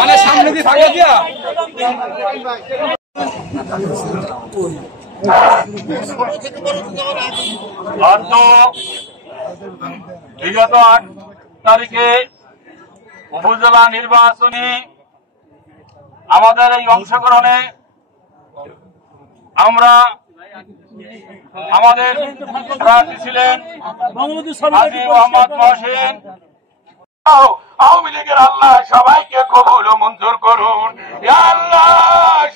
মানে সামনে দিয়ে থাকে দিয়া বিগত 8 তারিখে উপজেলা নির্বাচনী আমাদের এই অংশগ্রহণে আমরা আমাদের প্রার্থী ছিলেন হাজী মোহাম্মদ মহসিন। আওয়ামী লীগের আল্লাহ সবাইকে কবুল ও মঞ্জুর করুন। ইয়া আল্লাহ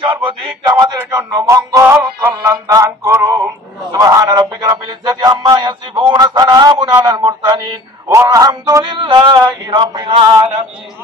সর্বদিক আমাদের জন্য মঙ্গল কল্যাণ দান করুন। সুবহান রাব্বিকা রাব্বিল ইজ্জাতি আম্মা ইয়াসিফুন, সালামুন আলাল মুরসালিন ওয়া আলহামদুলিল্লাহি রাব্বিল আলামিন।